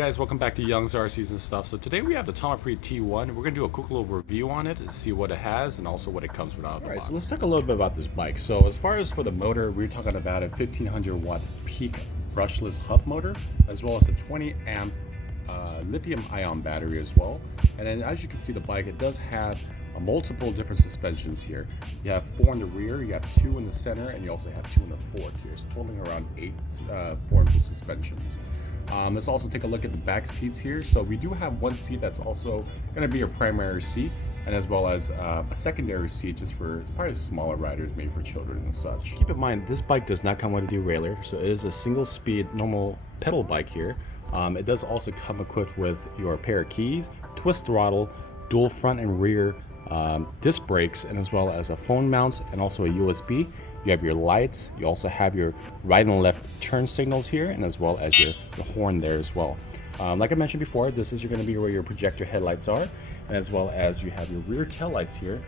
guys, welcome back to Young's RCs and stuff. So today we have the Tomofree T1. We're going to do a quick little review on it and see what it has and also what it comes with out of the box. So let's talk a little bit about this bike. So as far as for the motor, we're talking about a 1500 watt peak brushless hub motor, as well as a 20 amp lithium ion battery as well. And then as you can see, the bike, it does have multiple different suspensions here. You have 4 in the rear, you have 2 in the center, and you also have 2 in the fork here, so totaling around 8 forms of suspensions. Let's also take a look at the back seats here. So we do have one seat that's also going to be your primary seat, and as well as a secondary seat just for probably smaller riders, maybe for children and such. Keep in mind, this bike does not come with a derailleur, so it is a single speed normal pedal bike here. It does also come equipped with your pair of keys, twist throttle, dual front and rear disc brakes, and as well as a phone mount and also a USB. You have your lights, you also have your right and left turn signals here, and as well as your horn there as well. Like I mentioned before, this is going to be where your projector headlights are, and as well as you have your rear tail lights here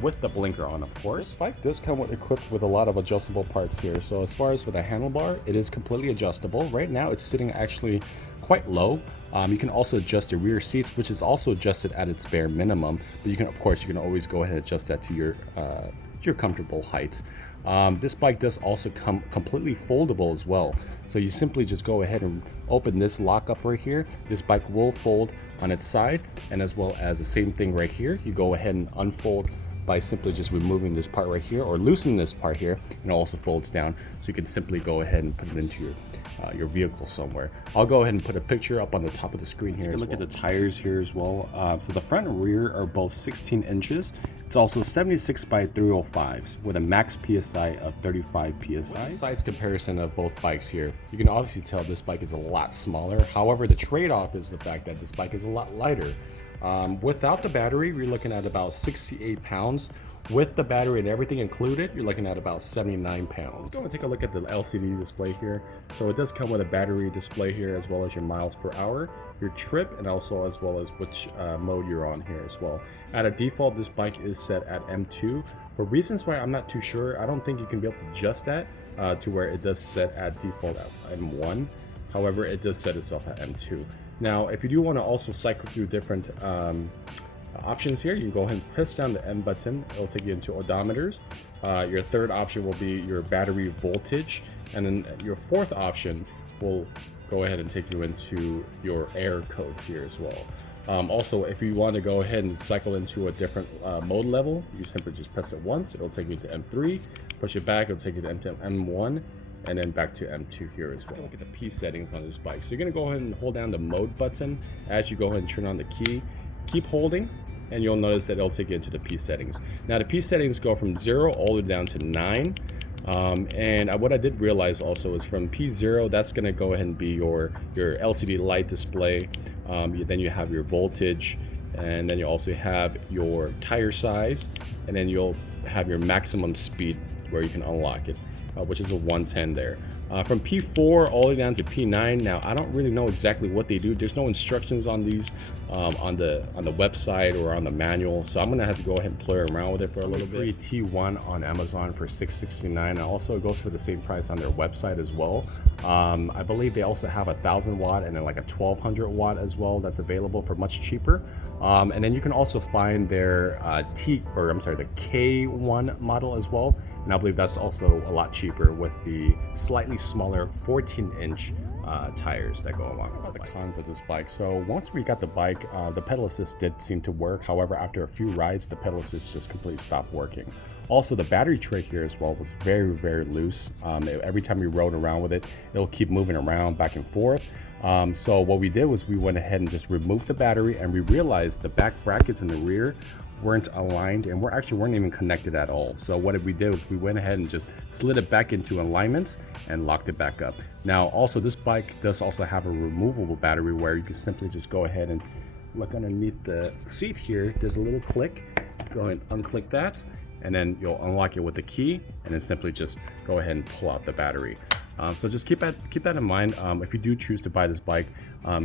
with the blinker on, of course. This bike does come equipped with a lot of adjustable parts here. So as far as for the handlebar, it is completely adjustable. Right now it's sitting actually quite low. You can also adjust the rear seats, which is also adjusted at its bare minimum, but you can, of course, you can always go ahead and adjust that to your comfortable height. This bike does also come completely foldable as well. So you simply just go ahead and open this lock up right here. This bike will fold on its side, and as well as the same thing right here. You go ahead and unfold by simply just removing this part right here or loosening this part here, and it also folds down, so you can simply go ahead and put it into your vehicle somewhere. I'll go ahead and put a picture up on the top of the screen here. Look at the tires here as well. So the front and rear are both 16 inches. It's also 76 by 305s with a max PSI of 35 PSI. With the size comparison of both bikes here, you can obviously tell this bike is a lot smaller. However, the trade-off is the fact that this bike is a lot lighter. Without the battery, you're looking at about 68 pounds. With the battery and everything included, you're looking at about 79 pounds. Let's go and take a look at the LCD display here. So it does come with a battery display here, as well as your miles per hour, your trip, and also as well as which mode you're on here as well. At a default, this bike is set at M2. For reasons why I'm not too sure, I don't think you can be able to adjust that to where it does set at default at M1. However, it does set itself at M2. Now, if you do want to also cycle through different options here, you can go ahead and press down the M button. It'll take you into odometers. Your third option will be your battery voltage, and then your fourth option will go ahead and take you into your air codes here as well. Also, if you want to go ahead and cycle into a different mode level, you simply just press it once. It'll take you to M3. Push it back, it'll take you to M1, and then back to M2 here as well. Look at the P settings on this bike. So you're going to go ahead and hold down the mode button as you go ahead and turn on the key. Keep holding, and you'll notice that it'll take you into the P settings. Now the P settings go from 0 all the way down to 9. And what I did realize also is from P0, that's going to go ahead and be your LCD light display. Then you have your voltage, and then you also have your tire size, and then you'll have your maximum speed where you can unlock it, which is a 110 there. From P4 all the way down to P9. Now I don't really know exactly what they do. There's no instructions on these on the website or on the manual, so I'm gonna have to go ahead and play around with it for a little bit. T1 on Amazon for $669, and also it goes for the same price on their website as well. I believe they also have a 1000 watt and then like a 1200 watt as well that's available for much cheaper. And then you can also find their the K1 model as well. And I believe that's also a lot cheaper with the slightly smaller 14-inch tires that go along. What about the cons of this bike? So once we got the bike, the pedal assist did seem to work. However, after a few rides, the pedal assist just completely stopped working. Also, the battery tray here as well was very, very loose. Every time we rode around with it, it'll keep moving around back and forth. So what we did was we went ahead and just removed the battery, and we realized the back brackets in the rear weren't aligned and weren't even connected at all. So what we did was we went ahead and just slid it back into alignment and locked it back up. Now also, this bike does also have a removable battery where you can simply just go ahead and look underneath the seat here. There's a little click. Go ahead and unclick that, and then you'll unlock it with the key, and then simply just go ahead and pull out the battery. So just keep that in mind. If you do choose to buy this bike,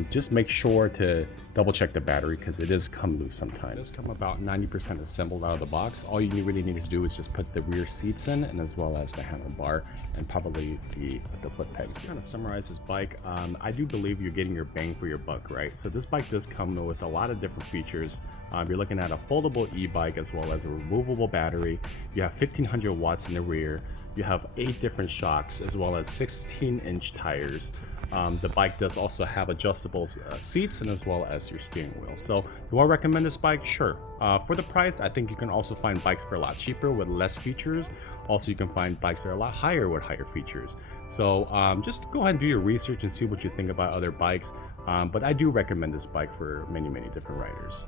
just make sure to double check the battery because it does come loose sometimes. It does come about 90% assembled out of the box. All you really need to do is just put the rear seats in, and as well as the handlebar and probably the foot pegs. To kind of summarize this bike, I do believe you're getting your bang for your buck, right? So this bike does come with a lot of different features. You're looking at a foldable e-bike as well as a removable battery. You have 1500 watts in the rear. You have 8 different shocks as well as 16-inch tires. The bike does also have adjustable seats and as well as your steering wheel. So do I recommend this bike? Sure. For the price, I think you can also find bikes for a lot cheaper with less features. Also, you can find bikes that are a lot higher with higher features. So just go ahead and do your research and see what you think about other bikes. But I do recommend this bike for many different riders.